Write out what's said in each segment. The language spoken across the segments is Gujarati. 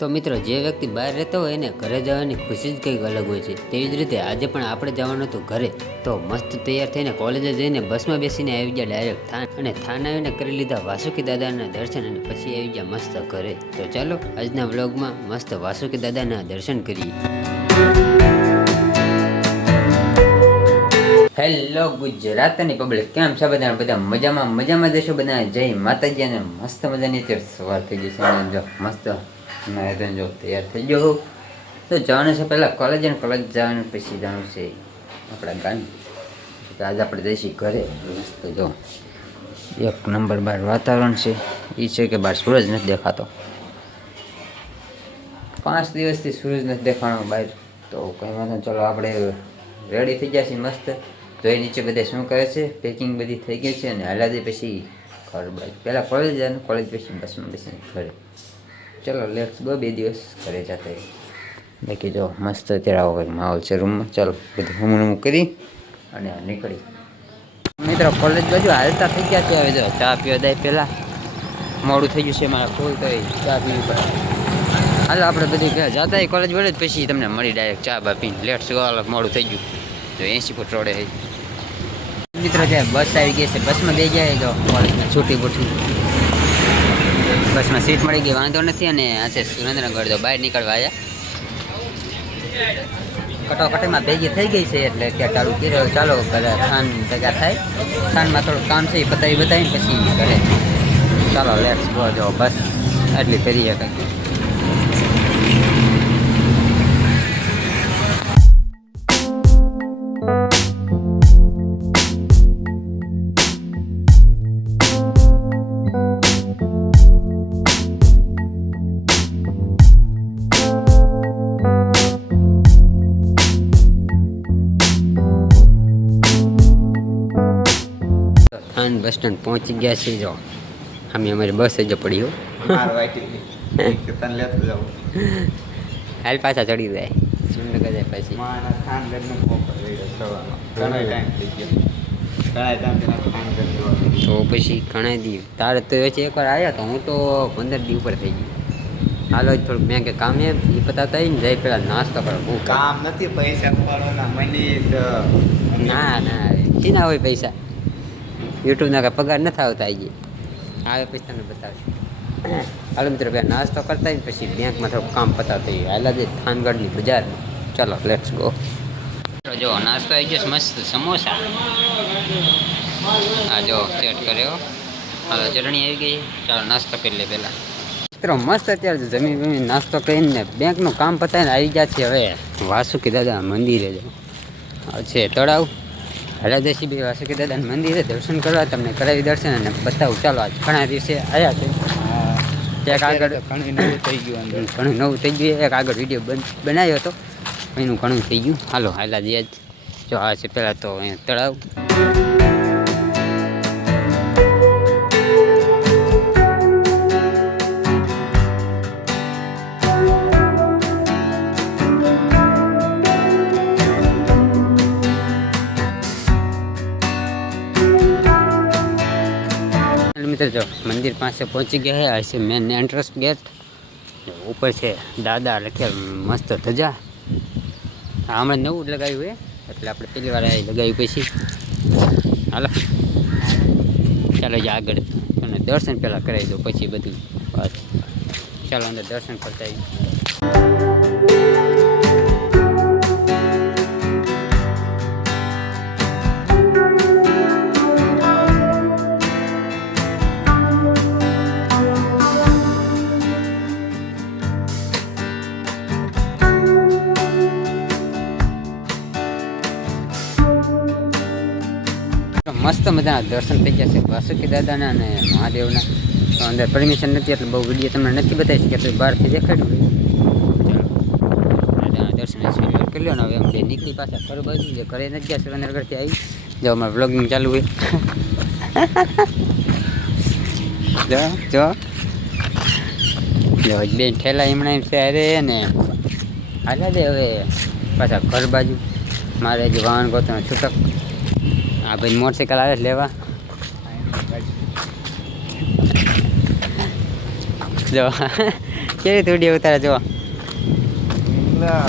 તો મિત્રો, જે વ્યક્તિ બહાર રહેતો હોય એને ઘરે જવાની ખુશી જ કંઈક અલગ હોય છે. તેવી જ રીતે આજે પણ આપણે જવાનું હતું ઘરે. તો મસ્ત તૈયાર થઈને કોલેજે જઈને બસમાં બેસીને આવી ગયા ડાયરેક્ટ થાન. અને થાન આવીને કરી લીધા વાસુકી દાદાના દર્શન અને પછી આવી ગયા મસ્ત ઘરે. તો ચાલો આજના વ્લોગમાં મસ્ત વાસુકી દાદાના દર્શન કરીએ. હેલો ગુજરાતની પબ્લિક, કેમ છે બધા? બધા મજામાં દેશો. બધા જય માતાજી. અને મસ્ત મજાની અત્યારે સવાર થઈ ગઈ છે. જો મસ્ત જો તૈયાર થઈ ગયો. તો જવાનું છે પહેલાં કોલેજ, અને કોલેજ જવાનું પછી જવાનું છે આપણા ગામ. તો આજે આપણે જઈશું ઘરે. મસ્ત જો એક નંબર બહાર વાતાવરણ છે. એ છે કે બહાર સૂરજ નથી દેખાતો. 5 દિવસથી સૂરજ નથી દેખાણો બહાર. તો કંઈ વાંધો. ચલો આપણે રેડી થઈ ગયા છીએ મસ્ત. જોઈ નીચે બધા શું કરે છે. પેકિંગ બધી થઈ ગઈ છે. અને હાલા દે પછી ઘર બાજુ. પહેલાં કોલેજ જવાનું, કોલેજ પછી બસમાં બેસીને ઘરે. ચલો લેટ્સ ગો. 2 દિવસ ઘરે જતા. બાકી જો મસ્ત અત્યારે આવો કંઈક માહોલ છે રૂમમાં. ચાલો બધું હમણાં કરી અને નીકળી મિત્રો કોલેજ બાજુ હાલતા થઈ ગયા છે. હવે જો ચા પીવા જાય પહેલાં. મોડું થઈ ગયું છે મારા ફૂલ, તો ચા પીવી પડે. હાલો આપણે બધી જતા કોલેજ વળે જ પછી તમને મળી ડાયરેક્ટ ચા બા પીને. Let's go. મોડું થઈ ગયું. જો 80 ફૂટ રોડે છે મિત્રો. ત્યાં બસ આવી ગઈ છે. બસમાં બે જાય જો કોલેજમાં છૂટી બૂટી. બસમાં સીટ મળી ગઈ, વાંધો નથી. અને આ છે સુરેન્દ્રનગર. તો બહાર નીકળવા આવ્યા. કટોકટીમાં ભેગી થઈ ગઈ છે એટલે ત્યાં ચાલુ કર્યો. ચાલો ઘરે ખાન ભેગા થાય. ખાનમાં થોડું કામ છે એ બતાવીને પછી ઘરે. ચાલો લેટ્સ ગો. જો બસ એટલી કરીએ કંઈક. બસ સ્ટેન્ડ પહોંચી ગયા છે. જો અમે અમારી બસ જ પડી હો. હાલ પાછા ચડી જાય સુંદર જાય પછી. તો પછી ઘણા દી તારે તો વચ્ચે એકવાર આવ્યા તો હું તો 15 દી ઉપર થઈ ગઈ. હાલો થોડુંક મેં કે કામ એ પતાતા ને જાય પેલા નાસ્તો કરો. બહુ કામ નથી, પૈસા ના શીના હોય પૈસા. યુટ્યુબના કાંઈ પગાર નથી આવતા. આવે પછી તમને બતાવશું. હાલો મિત્રો ભાઈ નાસ્તો કરતા હોય ને પછી બેંકમાં થોડુંક કામ પતાવતું હોય. હાલા દે થાનગઢની બજાર. ચાલો લેટ્સ ગો. જો નાસ્તો આવી ગયો મસ્ત સમોસા. હા જો સેટ કર્યો. હાલો ચટણી આવી ગઈ. ચાલો નાસ્તો કરી લે પહેલાં મિત્રો. મસ્ત અત્યારે જમીન નાસ્તો કરીને બેંકનું કામ પતાવીને આવી ગયા છે. હવે વાસુકી દાદા મંદિરે જો છે તળાવ. હલા દેશી વાસુકી દાદાના મંદિરે દર્શન કરવા તમને કરાવી દર્શન અને બતાવું. ચાલો આજ ઘણા દિવસે આવ્યા છે. એક આગળ ઘણું નવું થઈ ગયું. એક આગળ વિડીયો બનાવ્યો હતો, એનું ઘણું થઈ ગયું. હાલો હાલા દે જ. જો આ છે પહેલાં તો અહીંયા તળાવ. મિત્રો જો મંદિર પાસે પહોંચી ગયા છે. આ છે મેન એન્ટ્રન્સ ગેટ. ઉપર છે દાદા લખ્યા મસ્ત ધજા. હમણાં નવું જ લગાવ્યું હોય એટલે આપણે પહેલી વાર આવી લગાવ્યું પછી. હાલો ચાલો જ આગળ તમને દર્શન પહેલાં કરાવી દો પછી બધું વાત. ચાલો અંદર દર્શન કરતા આવીએ. મસ્ત મજાના દર્શન થઈ ગયા છે વાસુકી દાદાના અને મહાદેવના. તો અંદર પરમિશન નથી એટલે બહુ વિડીયો તમને નથી બતાવી શક્યા. તો બહારથી દેખાડ્યું. ચાલો દર્શન કરી લો ને. હવે અમે નીકળી પાછા ઘર બાજુ. જે ઘરે નથી ગયા સુરેન્દ્રનગરથી આવી. જો અમારે વ્લોગિંગ ચાલુ હોય. જો બેન ઠેલા હમણાં એમ છે. અરે ને હાલા દે હવે પાછા ઘર બાજુ. મારે જે વાહન ગોતવાનો છૂટક. આ ભાઈ મોટરસાઇકલ આવે લેવા. જો કેવી રીતે વિડીયો ઉતારે જો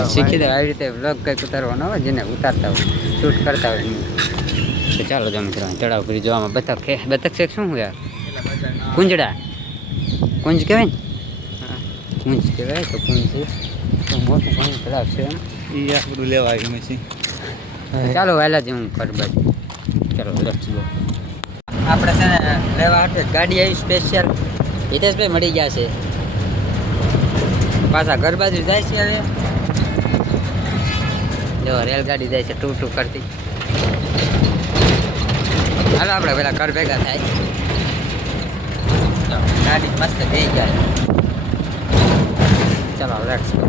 શીખી દે આવી રીતે વ્લોગ કંઈક ઉતારવાનો હોય જેને ઉતારતા હોય શૂટ કરતા હોય તો ચાલો જો મિત્રો તળાવ કરી જોવામાં બતક છે બતક છે શું હોય કુંજડા કુંજ કહેવાય ને કુંજ કહેવાય તો કુંજ તો મોટું પાણી તળાવ છે એમ એ આ બધું લેવા આવ્યું મશીન ચાલો વહેલા જ હું કર બાજુ ચાલો લેટ્સ ગો આપણે છે ને લેવા હાટે ગાડી આવી સ્પેશિયલ હિતેશભાઈ મળી ગયા છે પાછા ઘર બાજુ જાય છે હવે જો રેલગાડી જાય છે ટુ ટુ કરતી હાલો આપણે પેલા ઘર ભેગા થાય ગાડી મસ્ત બે જાય ચાલો લેટ્સ ગો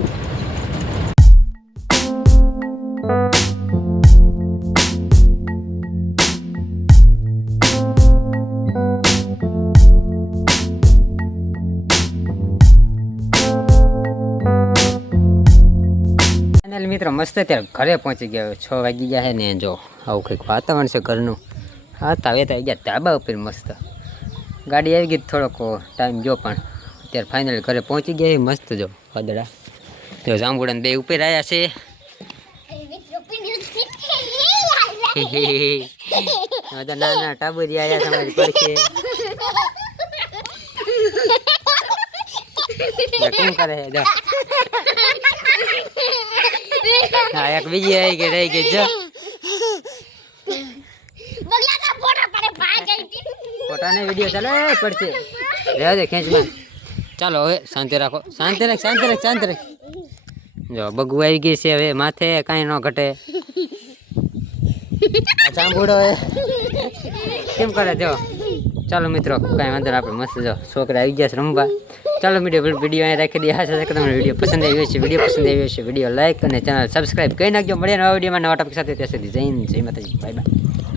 મિત્રો મસ્ત ત્યારે ઘરે પહોંચી ગયો 6 વાગી ગયા છે ને જો આવું કંઈક વાતાવરણ છે ઘરનું હા તાવે તો આવી ગયા ધાબા ઉપર મસ્ત ગાડી આવી ગઈ થોડોક ટાઈમ જો પણ અત્યારે ફાઇનલ ઘરે પહોંચી ગયા મસ્ત જો વાદળા તો જાંબુડા બે ઉપર આવ્યા છે નાના ટાબુરી આવ્યા તમારી પડખે શું કરે જો હા એક બીજી આવી ગઈ રહી ગઈ જો ફોટાને વિડીયો ચાલે પડશે રહેવા દે ખેંચમાં ચાલો હવે શાંતિ રાખો શાંતિ રાખ શાંતિ રાખ શાંતિ રાખ જો બગુ આવી ગઈ છે હવે માથે કાંઈ ન ઘટે આ ચાંબુડો કેમ કરે જો ચાલો મિત્રો કાંઈ વાંધો આપણે મસ્ત જો છોકરા આવી ગયા છે રમવા ચાલો વિડીયો અહીં રાખી દઈએ આશા છે કે તમને વિડીયો પસંદ આવ્યો છે વિડીયો લાઈક અને ચેનલ સબસ્ક્રાઈબ કરી નાખજો મળીએ નવા વિડીયોમાં નવા ટોપિક સાથે ત્યાં સુધી જય હિન્દ જય માતાજી બાય બાય